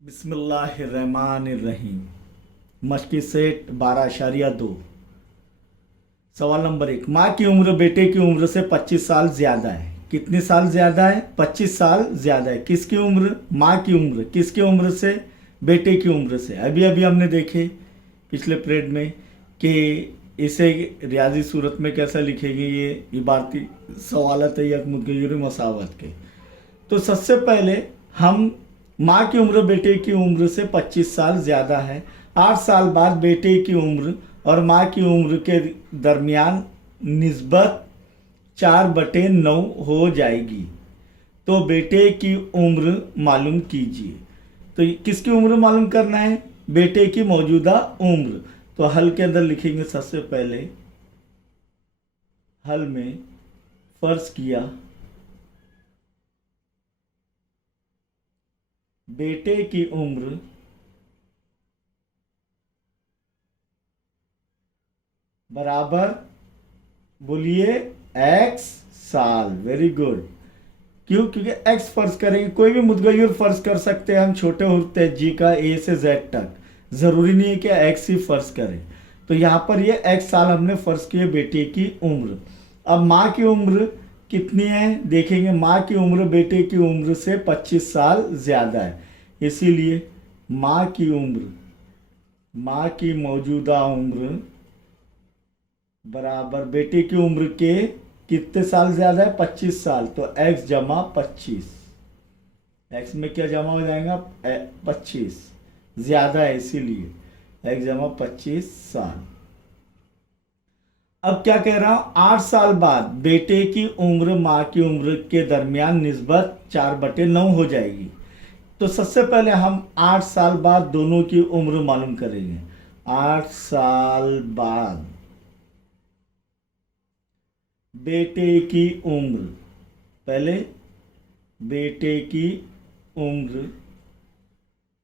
बिस्मिल्लाहिर्रहमानिर्रहीम। मशक़ी सेट 12.2। सवाल नंबर 1। माँ की उम्र बेटे की उम्र से 25 साल ज़्यादा है। कितने साल ज़्यादा है? 25 साल ज़्यादा है। किसकी उम्र? माँ की उम्र। किसकी उम्र से? बेटे की उम्र से। अभी अभी हमने देखे पिछले पीरियड में कि इसे रियाजी सूरत में कैसा लिखेंगे। ये इबारती सवालत है या मुतग़य्यर मसावत के। तो सबसे पहले हम माँ की उम्र बेटे की उम्र से 25 साल ज़्यादा है। 8 साल बाद बेटे की उम्र और माँ की उम्र के दरमियान निस्बत 4/9 हो जाएगी। तो बेटे की उम्र मालूम कीजिए। तो किसकी उम्र मालूम करना है? बेटे की मौजूदा उम्र। तो हल के अंदर लिखेंगे सबसे पहले। हल में फर्ज किया बेटे की उम्र बराबर, बोलिए, x साल। Very good. क्यों? क्योंकि x फर्ज करेंगे। कोई भी मुतगय्यर फर्ज कर सकते हैं हम, छोटे हुर्फ जी का a से z तक। ज़रूरी नहीं है कि x ही फर्ज करें। तो यहाँ पर ये x साल हमने फर्ज किए बेटे की उम्र। अब माँ की उम्र कितनी है देखेंगे। माँ की उम्र बेटे की उम्र से 25 साल ज़्यादा है। इसीलिए माँ की उम्र, माँ की मौजूदा उम्र बराबर बेटे की उम्र के कितने साल ज़्यादा है? 25 साल। तो x जमा 25। x में क्या जमा हो जाएगा? 25 ज़्यादा है, इसीलिए x जमा 25 साल। अब क्या कह रहा हूं? 8 साल बाद बेटे की उम्र माँ की उम्र के दरमियान निस्बत 4/9 हो जाएगी। तो सबसे पहले हम 8 साल बाद दोनों की उम्र मालूम करेंगे। 8 साल बाद बेटे की उम्र, पहले बेटे की उम्र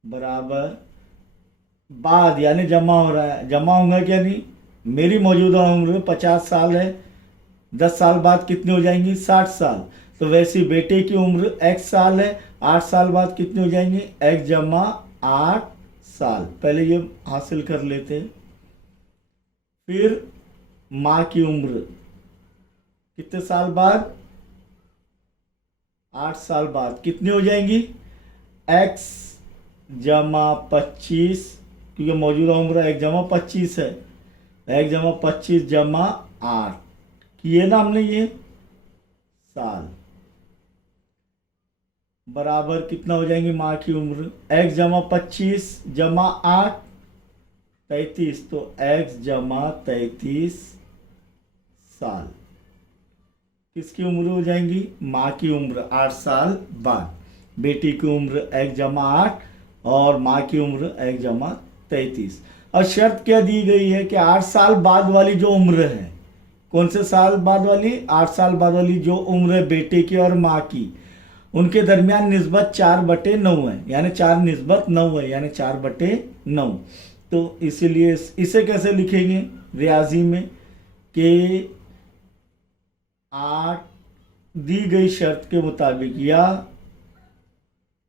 बराबर बाद, यानी जमा हो रहा है। जमा होगा क्या? नहीं। मेरी मौजूदा उम्र 50 साल है। 10 साल बाद कितनी हो जाएंगी? 60 साल। तो वैसे ही बेटे की उम्र x साल है। 8 साल बाद कितनी हो जाएंगी? x जमा 8 साल। पहले ये हासिल कर लेते हैं। फिर माँ की उम्र कितने साल बाद? 8 साल बाद कितनी हो जाएंगी? x जमा 25, क्योंकि मौजूदा उम्र x जमा 25 है। x जमा 25 जमा 8 किए ना हमने ये साल, बराबर कितना हो जाएंगी माँ की उम्र? x जमा 25 जमा 8 33। तो x जमा 33 साल किसकी उम्र हो जाएंगी? माँ की उम्र 8 साल बाद। बेटी की उम्र x जमा 8 और माँ की उम्र x जमा 33। और शर्त क्या दी गई है कि 8 साल बाद वाली जो उम्र है, कौन से साल बाद वाली? 8 साल बाद वाली जो उम्र है बेटे की और माँ की, उनके दरमियान निस्बत 4/9 है, यानी 4 निस्बत 9 है, यानी 4/9। तो इसीलिए इसे कैसे लिखेंगे रियाजी में कि 8 दी गई शर्त के मुताबिक या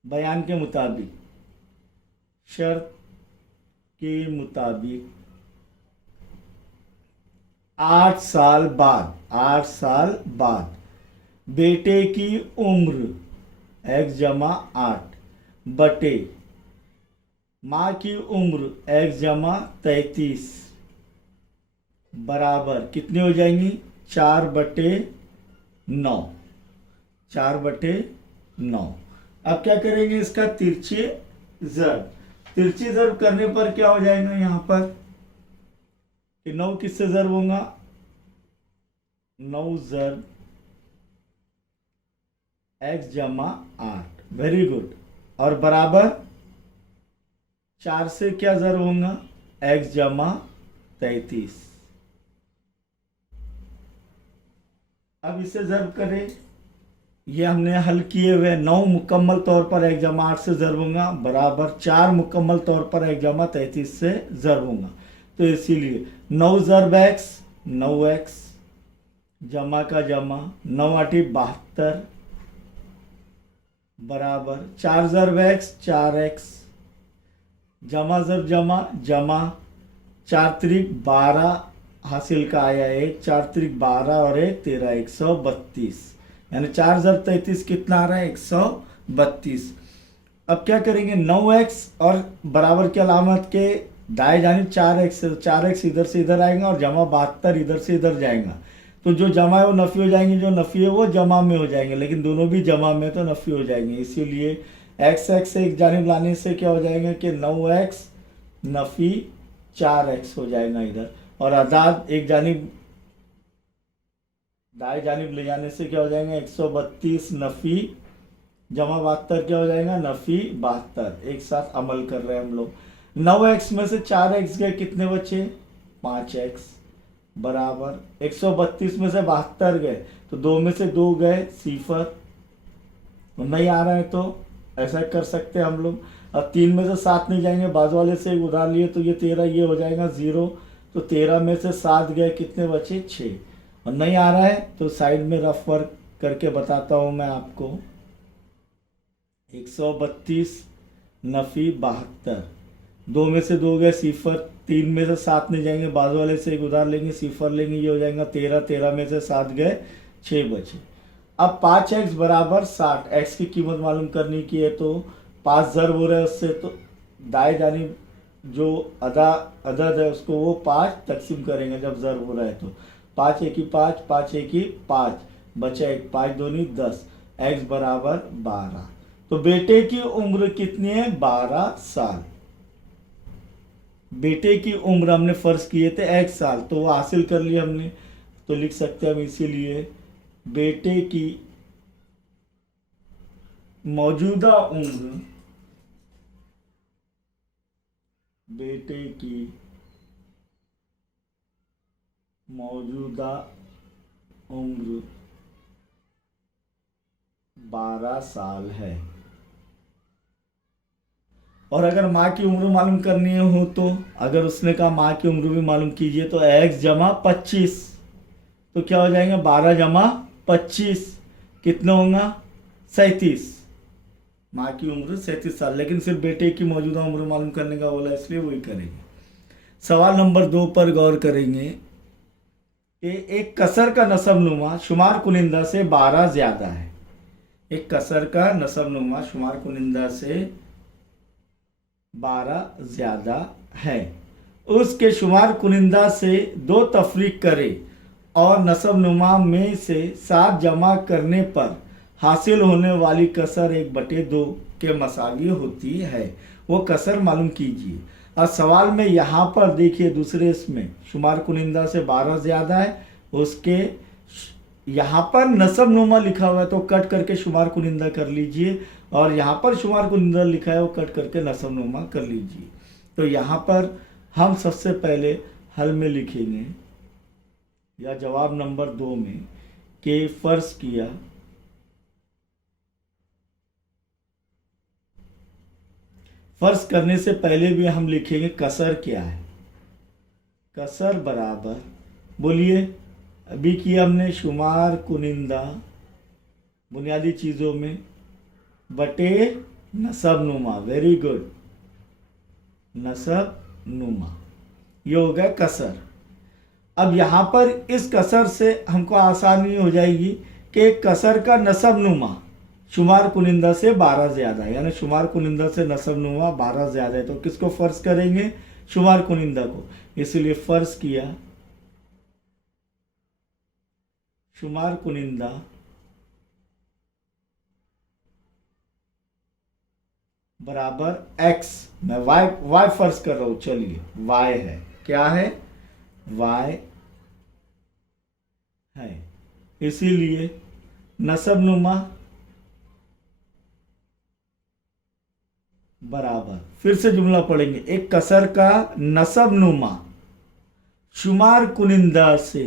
बयान के मुताबिक, शर्त के मुताबिक 8 साल बाद, 8 साल बाद बेटे की उम्र x जमा 8 बटे माँ की उम्र x जमा 33 बराबर कितनी हो जाएंगी? 4/9। 4/9। अब क्या करेंगे? इसका तिरछे ज़र्ब। तिरछी ज़र्ब करने पर क्या हो जाएगा यहाँ पर कि 9 किससे ज़र्ब होगा? 9 ज़र्ब x जमा 8। Very good. और बराबर 4 से क्या ज़र्ब होगा? x जमा 33। अब इसे ज़र्ब करें। ये हमने हल किए हुए 9 मुकम्मल तौर पर x जमा 8 से ज़र्ब होगा बराबर 4 मुकम्मल तौर पर x जमा 33 से ज़र्ब होगा। तो इसीलिए 9 ज़र्ब x 9x जमा का जमा 9 8 72 बराबर 4 ज़र्ब x 4x जमा जर जमा जमा, 4×12 हासिल का आया एक, 4×12 और 1×13, 132, यानी 4×33 कितना आ रहा है 132। अब क्या करेंगे, 9x और बराबर की अलामत के दाएं जानिब 4x है, तो 4x इधर से इधर आएगा और जमा 72 इधर से इधर जाएगा, तो जो जमा है वो नफ़ी हो जाएंगे, जो नफ़ी है वो जमा में हो जाएंगे, लेकिन दोनों भी जमा में तो नफ़ी हो जाएंगे। इसीलिए x से एक जानिब लाने से क्या हो जाएगा कि 9x नफ़ी 4x हो जाएगा इधर, और आज़ाद एक जानिब दाएं जानिब ले जाने से क्या हो जाएगा 132 नफ़ी जमा 72 क्या हो जाएगा नफ़ी 72। एक साथ अमल कर रहे हैं हम लोग। 9x में से 4x गए, कितने बचे 5x, बराबर 132 में से 72 गए, तो 2 में से 2 गए 0, नहीं आ रहा है तो ऐसा कर सकते हैं हम लोग। अब 3 में से 7 नहीं जाएंगे, बाजू वाले से उधार लिए तो ये 13, ये हो जाएगा 0, तो 13 में से 7 गए, कितने बचे 6, और नहीं आ रहा है तो साइड में रफ वर्क करके बताता हूँ मैं आपको। 132 नफ़ी 72, 2 में से 2 गए 0, 3 में से 7 नहीं जाएंगे, बाजू वाले से एक उधार लेंगे 0 लेंगे, ये हो जाएगा 13, 13 में से 7 गए 6 बचे। अब 5x बराबर 60, x की कीमत मालूम करनी की है, तो 5 ज़रब हो रहा है उससे, तो दाएं जानिब जो अदद है उसको वो 5 तकसीम करेंगे जब ज़रब हो रहा है, तो 5 1 ही 5, 5 1 ही 5, बचा 1, 5 दूनी 10, x बराबर 12। तो बेटे की उम्र कितनी है 12 साल। बेटे की उम्र हमने फ़र्ज किए थे 1 साल, तो वो हासिल कर लिया हमने, तो लिख सकते हैं हम इसीलिए बेटे की मौजूदा उम्र, बेटे की मौजूदा उम्र 12 साल है। और अगर माँ की उम्र मालूम करनी हो तो अगर उसने कहा माँ की उम्र भी मालूम कीजिए, तो x जमा 25, तो क्या हो जाएगा 12 जमा 25 कितना होगा 37। माँ की उम्र 37 साल, लेकिन सिर्फ बेटे की मौजूदा उम्र मालूम करने का बोला, इसलिए वही करेंगे। सवाल नंबर 2 पर गौर करेंगे कि एक कसर का नसब नुमा शुमार कुनिंदा से 12 ज़्यादा है। एक कसर का नसब नुमा शुमार कुनिंदा से 12 ज़्यादा है, उसके शुमार कुनिंदा से 2 तफरीक करे और नसब नुमा में से 7 जमा करने पर हासिल होने वाली कसर 1/2 के मसावी होती है, वो कसर मालूम कीजिए। और सवाल में यहाँ पर देखिए दूसरे इसमें शुमार कुनिंदा से 12 ज़्यादा है, उसके यहाँ पर नसब नुमा लिखा हुआ है तो कट करके शुमार कुनिंदा कर लीजिए, और यहाँ पर शुमार कुनिंदा लिखा है वो कट करके नसब नुमा कर लीजिए। तो यहाँ पर हम सबसे पहले हल में लिखेंगे या जवाब नंबर 2 में कि फ़र्ज किया फ़र्ज करने से पहले भी हम लिखेंगे कसर क्या है। कसर बराबर, बोलिए अभी किया हमने शुमार कुनिंदा बुनियादी चीज़ों में बटे नसब नुमा, वेरी गुड, नसब नुमा, ये हो गया कसर। अब यहाँ पर इस कसर से हमको आसानी हो जाएगी कि कसर का नसब नुमा शुमार कुनिंदा से 12 ज़्यादा है, यानी शुमार कुनिंदा से नसब नुमा 12 ज़्यादा है, तो किसको फ़र्ज करेंगे शुमार कुनिंदा को, इसलिए फ़र्ज किया शुमार कुनिंदा बराबर x, मैं y फ़र्ज कर रहा हूँ, चलिए y है, क्या है y है, इसीलिए नसब नुमा बराबर, फिर से जुमला पढ़ेंगे, एक कसर का नसब नुमा शुमार कुनिंदा से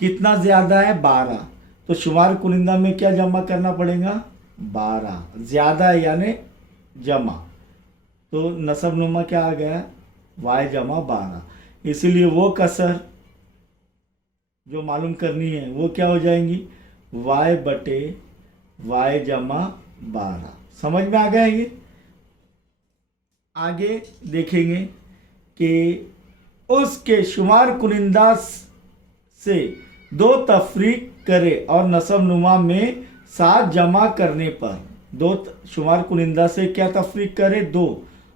कितना ज़्यादा है 12, तो शुमार कुनिंदा में क्या जमा करना पड़ेगा 12, ज़्यादा है यानी जमा, तो नसब नुमा क्या आ गया y जमा 12, इसीलिए वो कसर जो मालूम करनी है वो क्या हो जाएंगी y बटे y जमा 12। समझ में आ गया ये। आगे देखेंगे कि उसके शुमार कुनिंदा से 2 तफरीक करे और नसब नुमा में 7 जमा करने पर, 2 शुमार कुनिंदा से क्या तफरीक करे 2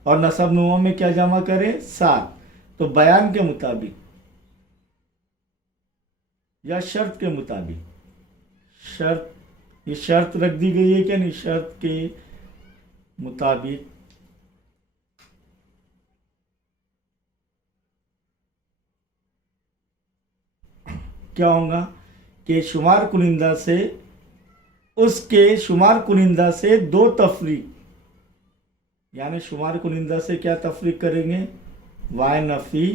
और नसब नुमा में क्या जमा करे 7। तो बयान के मुताबिक या शर्त के मुताबिक, शर्त, ये शर्त रख दी गई है क्या नहीं, शर्त के मुताबिक क्या होगा कि शुमार कुनिंदा से, उसके शुमार कुनिंदा से 2 तफरीक, यानी शुमार कुनिंदा से क्या तफरीक करेंगे, वाई नफ़ी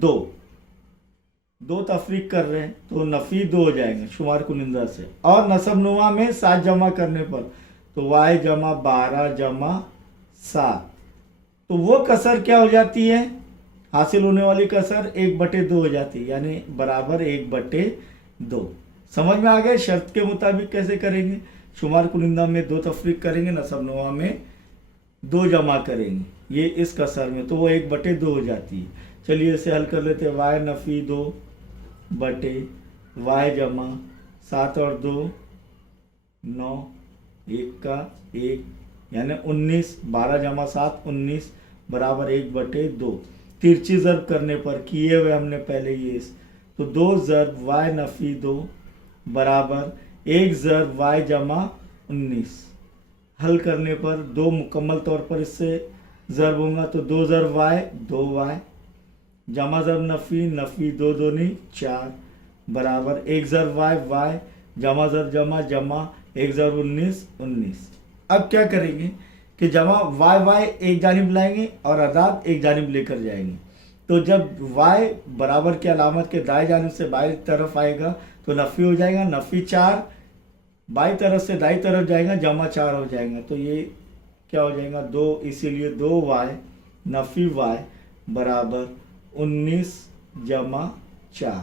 2 तफरीक कर रहे हैं तो नफ़ी 2 हो जाएंगे शुमार कुनिंदा से, और नसब नुमा में 7 जमा करने पर तो वाई जमा 12 जमा 7, तो वो कसर क्या हो जाती है, हासिल होने वाली कसर 1/2 हो जाती है, यानी बराबर 1/2। समझ में आ गया। शर्त के मुताबिक कैसे करेंगे, शुमार कुनिंदा में 2 तफरीक करेंगे, नसब नुमा में 2 जमा करेंगे, ये इस कसर में, तो वो 1/2 हो जाती है। चलिए इसे हल कर लेते हैं। वाई नफ़ी 2 बटे वाई जमा 7 और 2 9, 1 का 1 यानी 19, 12 जमा 7 19 बराबर 1/2। तिरछी ज़र्ब करने पर किए हुए हमने पहले ये, तो 2 ज़र्ब वाई नफ़ी 2 बराबर 1 ज़र्ब वाई जमा 19। हल करने पर 2 मुकम्मल तौर पर इससे ज़र्ब होगा, तो 2 ज़र्ब वाई 2 वाई जमा ज़र्ब नफ़ी नफ़ी 2 दूनी 4 बराबर 1 ज़र्ब वाई वाई जमा ज़र्ब जमा जमा 1 ज़र्ब 19 19। अब क्या करेंगे कि जमा वाई वाई एक जानिब लाएंगे और अदाद एक जानिब लेकर जाएंगे, तो जब वाई बराबर के अलामत के दाएं जानिब से बाएं तरफ आएगा तो नफ़ी हो जाएगा, नफ़ी 4 बाई तरफ से दाई तरफ जाएगा, जमा 4 हो जाएगा, तो ये क्या हो जाएगा 2, इसीलिए 2 वाई नफ़ी वाई बराबर 19 जमा 4।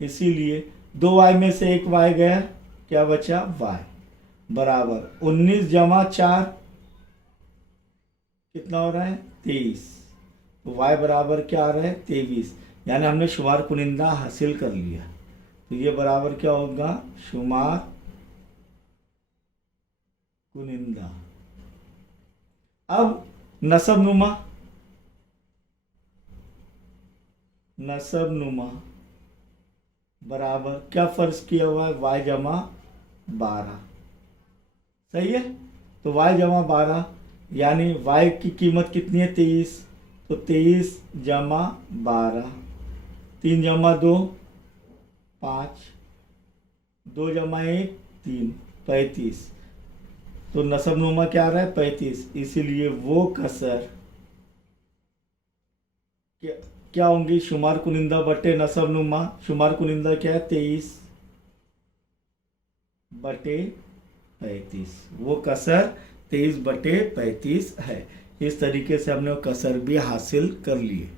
इसीलिए 2 वाई में से 1 वाई गया, क्या बचा वाई बराबर 19 जमा 4 कितना हो रहा है 23, तो वाई बराबर क्या आ रहा है 23, यानी हमने शुमार कुनिंदा हासिल कर लिया। तो ये बराबर क्या होगा शुमार कुनिंदा। अब नसब नुमा, नसब नुमा बराबर क्या फ़र्ज किया हुआ है वाई जमा 12, सही है। तो वाई जमा 12 यानी वाई की कीमत कितनी है 23, तो 23 जमा 12, 3 जमा 2 5, 2 जमा 1 3 35, तो नसब नुमा क्या आ रहा है 35, इसीलिए वो कसर क्या होंगी शुमार कुनिंदा बटे नसब नुमा। शुमार कुनिंदा क्या है 23 बटे 35, वो कसर 23 बटे 35 है। इस तरीके से हमने वो कसर भी हासिल कर लिए।